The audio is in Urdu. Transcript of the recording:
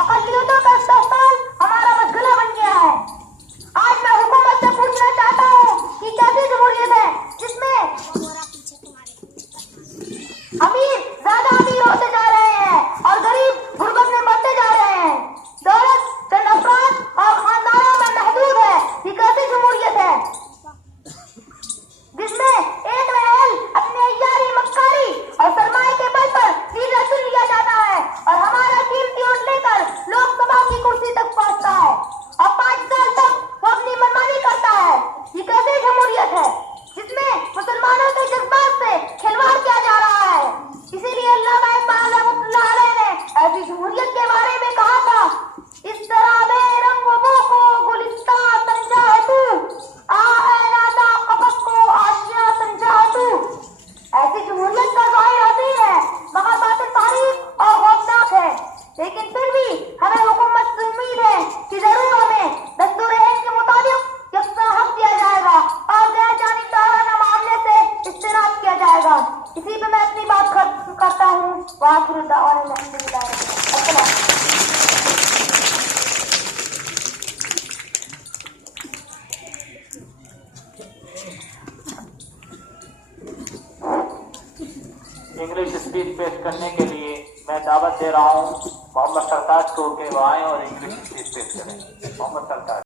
اقلیتوں کا استحصال ہمارا مشغلہ بن گیا ہے. آج میں حکومت سے پوچھنا چاہتا ہوں کہ کیسی جمہوریت ہے جس میں امیر زیادہ امیر ہوتے جا رہے ہیں اور غریب غربت میں مرتے جا رہے ہیں. دولت چند افراد اور خاندانوں میں محدود ہے. یہ کیسی جمہوریت ہے جس میں ایک محل اپنے عیاری مکاری اور سرمایہ کے بل پر سیدھا چن لیا جاتا ہے اور ہمارا قیمتی ووٹ لے کر لوک سبھا کی کرسی تک پہنچتا ہے اور 5 سال تک وہ اپنی منمانی کرتا ہے. یہ کیسی جمہوریت ہے جس میں مسلمانوں کے جذبات سے کھلواڑ کیا جا رہا ہے. اسی لیے علامہ اقبال رحمۃ اللہ علیہ نے ایسی جمہوریت کے بارے میں کہا تھا, اس طرح بے رنگ و بو کو گلستہ سمجھا ہے تو, نادا قفس کو آشیاں سمجھا ہے تو. ایسی جمہوریت کا ظاہر حسین ہے, مگر باطن تاریخ اور خوفناک ہے. لیکن پھر بھی ہمیں حکومت سے امید ہے کہ ضرور ہمیں دستور ہند کے مطابق یکساں حق دیا جائے گا اور غیر جانبدارانہ معاملے سے اجتناب کیا جائے گا. اسی پہ میں اپنی بات ختم کرتا ہوں. وآخر دعوانا الحمدللہ. السلام. انگلش اسپیچ پیش کرنے کے لیے میں دعوت دے رہا ہوں محمد سرتاج کو کہ وہ آئیں اور انگلش اسپیچ پیش کریں. محمد سرتاج.